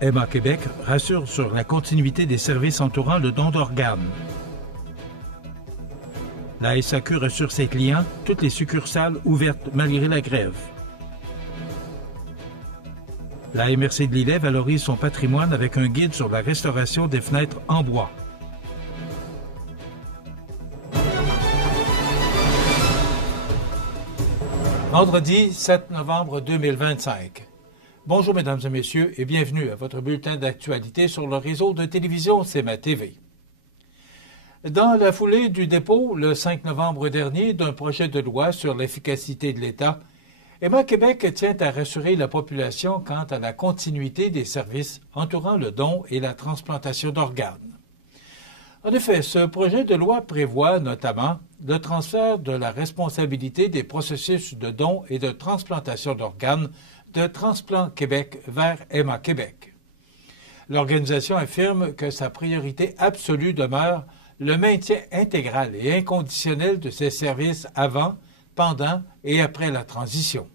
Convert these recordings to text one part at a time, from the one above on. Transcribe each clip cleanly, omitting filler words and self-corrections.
Emma Québec rassure sur la continuité des services entourant le don d'organes. La SAQ rassure ses clients, toutes les succursales ouvertes malgré la grève. La MRC de Lillet valorise son patrimoine avec un guide sur la restauration des fenêtres en bois. Vendredi 7 novembre 2025. Bonjour mesdames et messieurs et bienvenue à votre bulletin d'actualité sur le réseau de télévision CMA TV. Dans la foulée du dépôt, le 5 novembre dernier, d'un projet de loi sur l'efficacité de l'État, Emma Québec tient à rassurer la population quant à la continuité des services entourant le don et la transplantation d'organes. En effet, ce projet de loi prévoit notamment le transfert de la responsabilité des processus de don et de transplantation d'organes de Transplant Québec vers Emma Québec. L'organisation affirme que sa priorité absolue demeure le maintien intégral et inconditionnel de ses services avant, pendant et après la transition.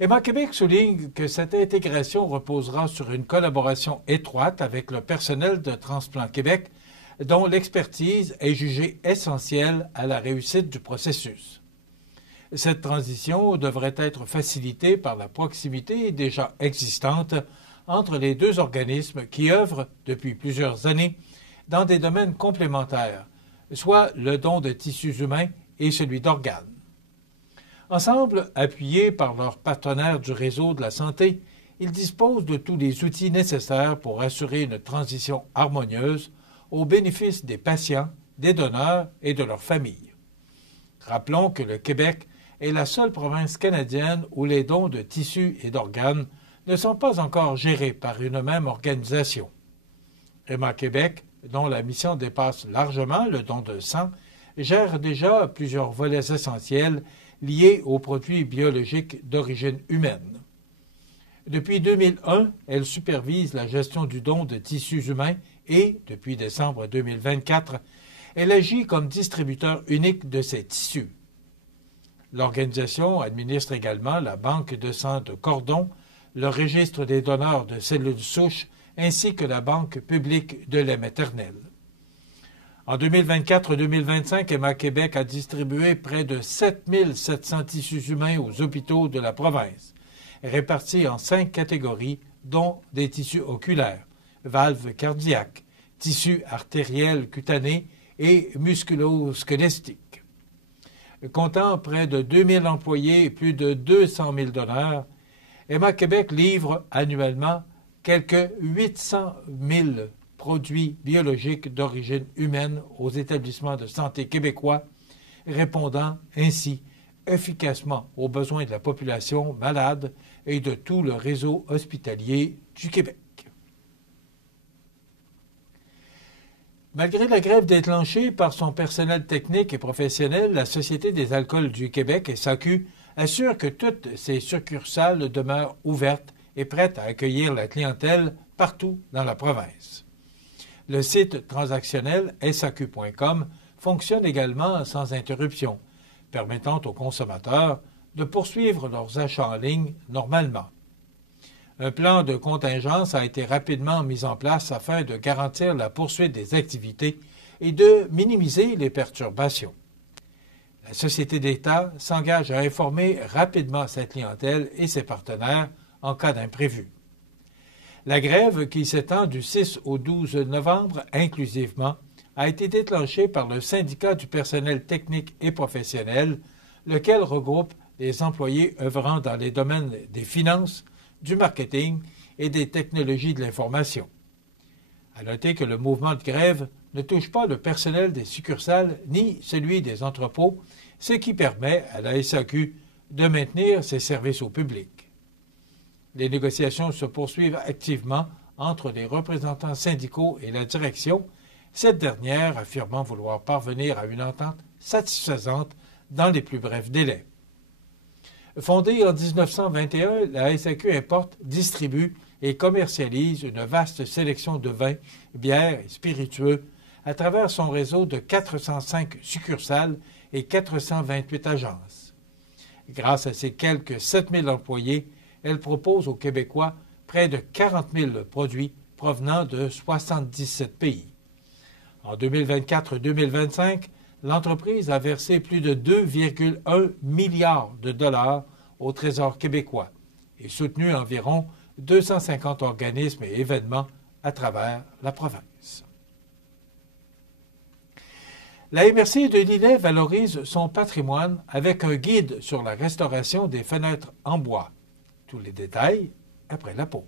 Emma Québec souligne que cette intégration reposera sur une collaboration étroite avec le personnel de Transplant Québec, dont l'expertise est jugée essentielle à la réussite du processus. Cette transition devrait être facilitée par la proximité déjà existante entre les deux organismes qui œuvrent depuis plusieurs années dans des domaines complémentaires, soit le don de tissus humains et celui d'organes. Ensemble, appuyés par leurs partenaires du réseau de la santé, ils disposent de tous les outils nécessaires pour assurer une transition harmonieuse au bénéfice des patients, des donneurs et de leurs familles. Rappelons que le Québec est la seule province canadienne où les dons de tissus et d'organes ne sont pas encore gérés par une même organisation. Emma Québec, dont la mission dépasse largement le don de sang, gère déjà plusieurs volets essentiels liés aux produits biologiques d'origine humaine. Depuis 2001, elle supervise la gestion du don de tissus humains et, depuis décembre 2024, elle agit comme distributeur unique de ces tissus. L'organisation administre également la banque de sang de Cordon, le registre des donneurs de cellules souches ainsi que la banque publique de lait maternel. En 2024-2025, Emma Québec a distribué près de 7700 tissus humains aux hôpitaux de la province, répartis en 5 catégories, dont des tissus oculaires, valves cardiaques, tissus artériels cutanés et musculo-squelettiques. Comptant près de 2000 employés et plus de 200 000 donneurs, Emma Québec livre annuellement quelques 800 000 produits biologiques d'origine humaine aux établissements de santé québécois, répondant ainsi efficacement aux besoins de la population malade et de tout le réseau hospitalier du Québec. Malgré la grève déclenchée par son personnel technique et professionnel, la Société des alcools du Québec, SAQ, assure que toutes ses succursales demeurent ouvertes et prêtes à accueillir la clientèle partout dans la province. Le site transactionnel saq.com fonctionne également sans interruption, permettant aux consommateurs de poursuivre leurs achats en ligne normalement. Un plan de contingence a été rapidement mis en place afin de garantir la poursuite des activités et de minimiser les perturbations. La Société d'État s'engage à informer rapidement sa clientèle et ses partenaires en cas d'imprévu. La grève, qui s'étend du 6 au 12 novembre inclusivement, a été déclenchée par le syndicat du personnel technique et professionnel, lequel regroupe les employés œuvrant dans les domaines des finances, du marketing et des technologies de l'information. À noter que le mouvement de grève ne touche pas le personnel des succursales ni celui des entrepôts, ce qui permet à la SAQ de maintenir ses services au public. Les négociations se poursuivent activement entre les représentants syndicaux et la direction, cette dernière affirmant vouloir parvenir à une entente satisfaisante dans les plus brefs délais. Fondée en 1921, la SAQ importe, distribue et commercialise une vaste sélection de vins, bières et spiritueux à travers son réseau de 405 succursales et 428 agences. Grâce à ses quelques 7000 employés, elle propose aux Québécois près de 40 000 produits provenant de 77 pays. En 2024-2025, l'entreprise a versé plus de 2,1 milliards de dollars au Trésor québécois et soutenu environ 250 organismes et événements à travers la province. La MRC de Lillet valorise son patrimoine avec un guide sur la restauration des fenêtres en bois. Tous les détails après la pause.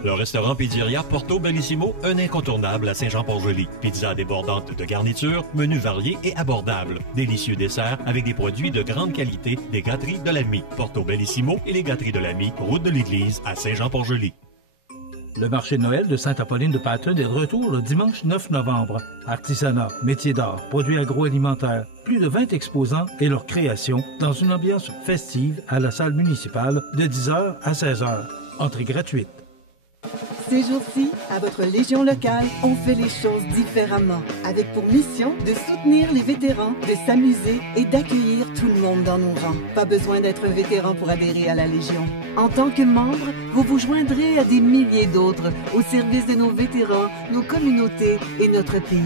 Le restaurant Pizzeria Porto Bellissimo, un incontournable à Saint-Jean-Port-Joli. Pizza débordante de garnitures, menus variés et abordables. Délicieux desserts avec des produits de grande qualité des gâteries de l'Ami. Porto Bellissimo et les gâteries de l'Ami, route de l'église à Saint-Jean-Port-Joli. Le marché de Noël de Sainte-Apolline de Patton est de retour le dimanche 9 novembre. Artisanat, métiers d'art, produits agroalimentaires, plus de 20 exposants et leurs créations dans une ambiance festive à la salle municipale de 10h à 16h. Entrée gratuite. Ces jours-ci, à votre Légion locale, on fait les choses différemment, avec pour mission de soutenir les vétérans, de s'amuser et d'accueillir tout le monde dans nos rangs. Pas besoin d'être vétéran pour adhérer à la Légion. En tant que membre, vous vous joindrez à des milliers d'autres au service de nos vétérans, nos communautés et notre pays.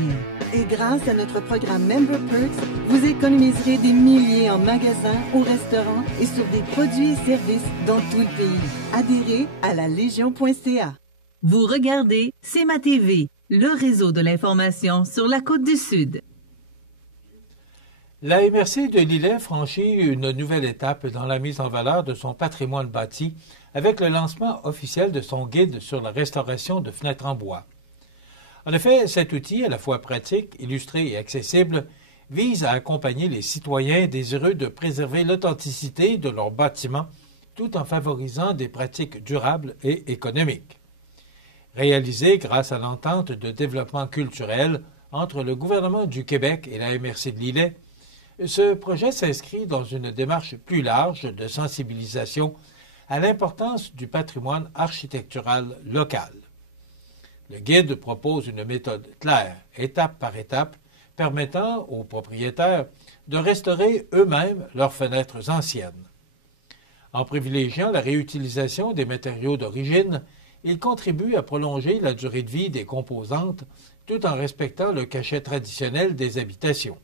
Et grâce à notre programme Member Perks, vous économiserez des milliers en magasins, au restaurant et sur des produits et services dans tout le pays. Adhérez à la Légion.ca. Vous regardez CEMA TV, le réseau de l'information sur la Côte-du-Sud. La MRC de Lillet franchit une nouvelle étape dans la mise en valeur de son patrimoine bâti avec le lancement officiel de son guide sur la restauration de fenêtres en bois. En effet, cet outil, à la fois pratique, illustré et accessible, vise à accompagner les citoyens désireux de préserver l'authenticité de leurs bâtiments tout en favorisant des pratiques durables et économiques. Réalisé grâce à l'entente de développement culturel entre le gouvernement du Québec et la MRC de Lillet, ce projet s'inscrit dans une démarche plus large de sensibilisation à l'importance du patrimoine architectural local. Le guide propose une méthode claire, étape par étape, permettant aux propriétaires de restaurer eux-mêmes leurs fenêtres anciennes. En privilégiant la réutilisation des matériaux d'origine, il contribue à prolonger la durée de vie des composantes tout en respectant le cachet traditionnel des habitations.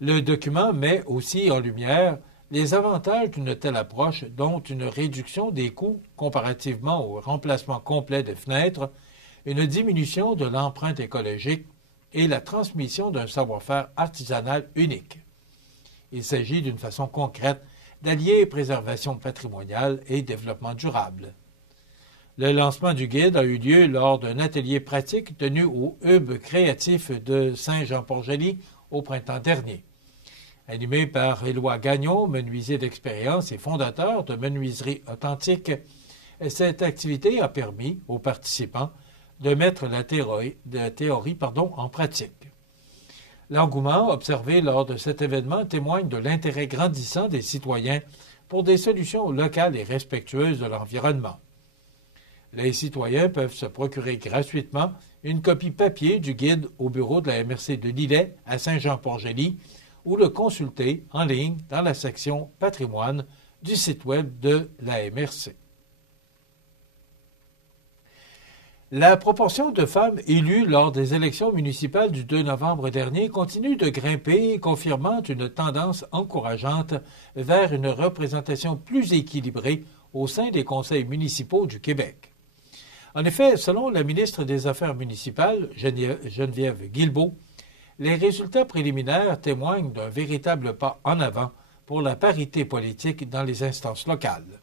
Le document met aussi en lumière les avantages d'une telle approche, dont une réduction des coûts comparativement au remplacement complet des fenêtres, une diminution de l'empreinte écologique et la transmission d'un savoir-faire artisanal unique. Il s'agit d'une façon concrète d'allier préservation patrimoniale et développement durable. Le lancement du guide a eu lieu lors d'un atelier pratique tenu au Hub créatif de Saint-Jean-Port-Joli au printemps dernier. Animé par Éloi Gagnon, menuisier d'expérience et fondateur de Menuiserie Authentique, cette activité a permis aux participants de mettre la théorie en pratique. L'engouement observé lors de cet événement témoigne de l'intérêt grandissant des citoyens pour des solutions locales et respectueuses de l'environnement. Les citoyens peuvent se procurer gratuitement une copie papier du guide au bureau de la MRC de Lillet à Saint-Jean-Port-Joli ou le consulter en ligne dans la section Patrimoine du site web de la MRC. La proportion de femmes élues lors des élections municipales du 2 novembre dernier continue de grimper, confirmant une tendance encourageante vers une représentation plus équilibrée au sein des conseils municipaux du Québec. En effet, selon la ministre des Affaires municipales, Geneviève Guilbeault, les résultats préliminaires témoignent d'un véritable pas en avant pour la parité politique dans les instances locales.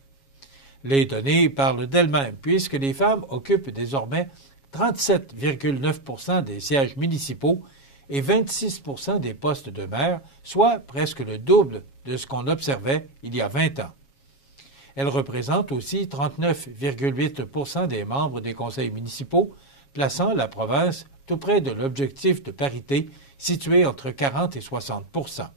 Les données parlent d'elles-mêmes puisque les femmes occupent désormais 37,9 % des sièges municipaux et 26 % des postes de maire, soit presque le double de ce qu'on observait il y a 20 ans. Elles représentent aussi 39,8 % des membres des conseils municipaux, plaçant la province tout près de l'objectif de parité situé entre 40 et 60 %.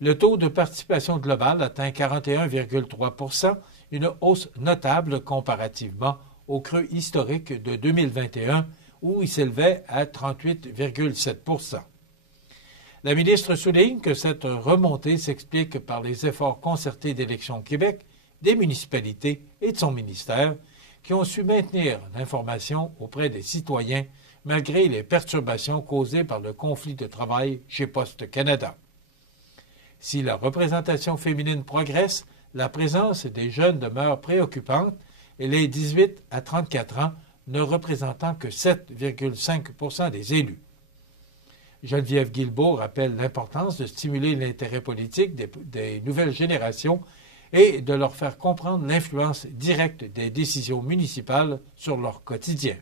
Le taux de participation globale atteint 41,3 %, une hausse notable comparativement au creux historique de 2021 où il s'élevait à 38,7 %. La ministre souligne que cette remontée s'explique par les efforts concertés d'Élections Québec, des municipalités et de son ministère qui ont su maintenir l'information auprès des citoyens malgré les perturbations causées par le conflit de travail chez Poste Canada. Si la représentation féminine progresse, la présence des jeunes demeure préoccupante et les 18 à 34 ans ne représentant que 7,5 % des élus. Geneviève Guilbeault rappelle l'importance de stimuler l'intérêt politique des nouvelles générations et de leur faire comprendre l'influence directe des décisions municipales sur leur quotidien.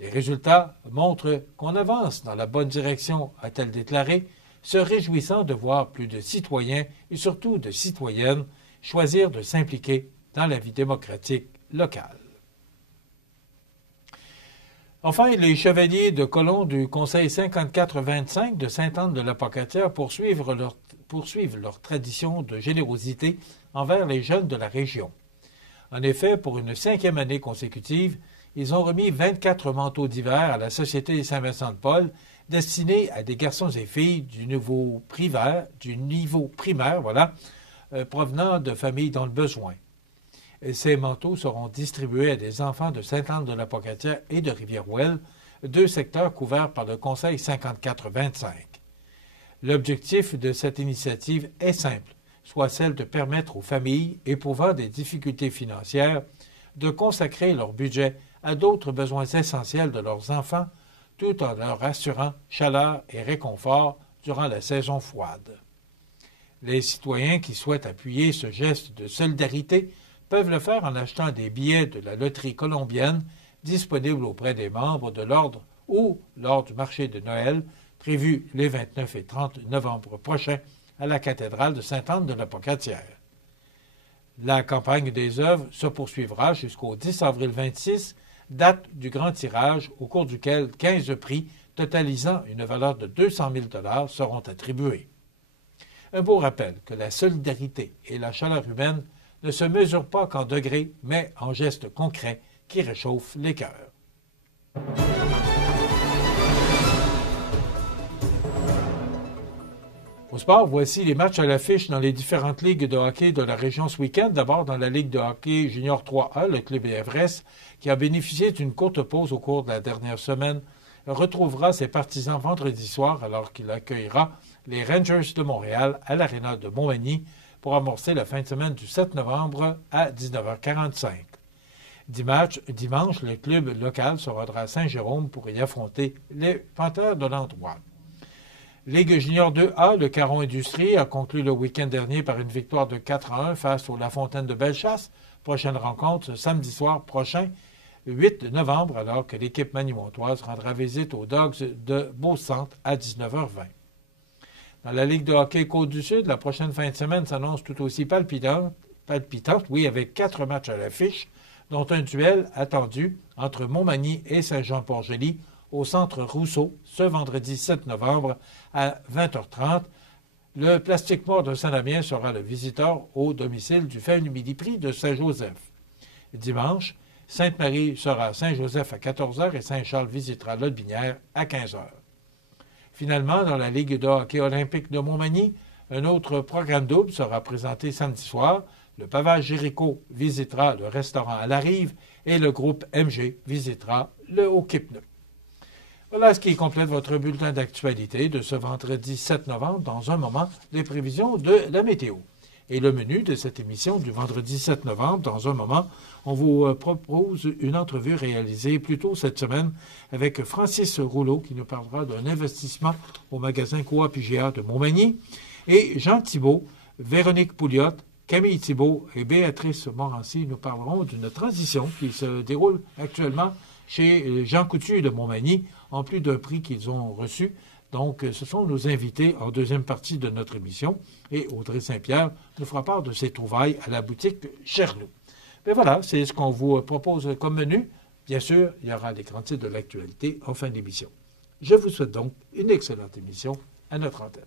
Les résultats montrent qu'on avance dans la bonne direction, a-t-elle déclaré, se réjouissant de voir plus de citoyens et surtout de citoyennes choisir de s'impliquer dans la vie démocratique locale. Enfin, les chevaliers de colon du Conseil 54-25 de Sainte-Anne-de-la-Pocatière poursuivent leur tradition de générosité envers les jeunes de la région. En effet, pour une 5e année consécutive, ils ont remis 24 manteaux d'hiver à la Société Saint-Vincent-de-Paul destinés à des garçons et filles du niveau primaire, provenant de familles dans le besoin. Ces manteaux seront distribués à des enfants de Sainte-Anne-de-la-Pocatière et de Rivière-Ouelle, 2 secteurs couverts par le Conseil 54-25. L'objectif de cette initiative est simple, soit celle de permettre aux familles éprouvant des difficultés financières de consacrer leur budget à d'autres besoins essentiels de leurs enfants, tout en leur assurant chaleur et réconfort durant la saison froide. Les citoyens qui souhaitent appuyer ce geste de solidarité peuvent le faire en achetant des billets de la loterie colombienne disponibles auprès des membres de l'Ordre ou lors du marché de Noël prévu les 29 et 30 novembre prochains à la cathédrale de Sainte-Anne-de-la-Pocatière. La campagne des œuvres se poursuivra jusqu'au 10 avril 26, date du grand tirage au cours duquel 15 prix totalisant une valeur de 200 000 $ seront attribués. Un beau rappel que la solidarité et la chaleur humaine ne se mesurent pas qu'en degrés, mais en gestes concrets qui réchauffent les cœurs. Au sport, voici les matchs à l'affiche dans les différentes ligues de hockey de la région ce week-end. D'abord, dans la Ligue de hockey junior 3A, le club Everest, qui a bénéficié d'une courte pause au cours de la dernière semaine, retrouvera ses partisans vendredi soir alors qu'il accueillera les Rangers de Montréal à l'Aréna de Montmagny pour amorcer la fin de semaine du 7 novembre à 19h45. Dimanche, le club local se rendra à Saint-Jérôme pour y affronter les Panthères de l'endroit. Ligue junior 2A, le Caron Industrie a conclu le week-end dernier par une victoire de 4-1 face au La Fontaine de Bellechasse. Prochaine rencontre samedi soir prochain, 8 novembre, alors que l'équipe manimontoise rendra visite aux Dogs de Beaucentre à 19h20. Dans la Ligue de hockey Côte-du-Sud, la prochaine fin de semaine s'annonce tout aussi palpitante, avec 4 matchs à l'affiche, dont un duel attendu entre Montmagny et Saint-Jean-Port-Joli au Centre Rousseau ce vendredi 7 novembre à 20h30. Le Plastique Mort de Saint-Damien sera le visiteur au domicile du Family Prix de Saint-Joseph. Dimanche, Sainte-Marie sera à Saint-Joseph à 14h et Saint-Charles visitera Lotbinière à 15h. Finalement, dans la Ligue de hockey olympique de Montmagny, un autre programme double sera présenté samedi soir. Le Pavage Jéricho visitera le restaurant à la Rive et le groupe MG visitera le Haut-Kipneu. Voilà ce qui complète votre bulletin d'actualité de ce vendredi 7 novembre. Dans un moment, les prévisions de la météo. Et le menu de cette émission du vendredi 7 novembre, dans un moment, on vous propose une entrevue réalisée plus tôt cette semaine avec Francis Rouleau qui nous parlera d'un investissement au magasin Coop IGA de Montmagny et Jean Thibault, Véronique Pouliot, Camille Thibault et Béatrice Morancy nous parleront d'une transition qui se déroule actuellement chez Jean Coutu de Montmagny, en plus d'un prix qu'ils ont reçu. Donc, ce sont nos invités en deuxième partie de notre émission. Et Audrey Saint-Pierre nous fera part de ses trouvailles à la boutique Chernoux. Mais voilà, c'est ce qu'on vous propose comme menu. Bien sûr, il y aura les grands titres de l'actualité en fin d'émission. Je vous souhaite donc une excellente émission à notre antenne.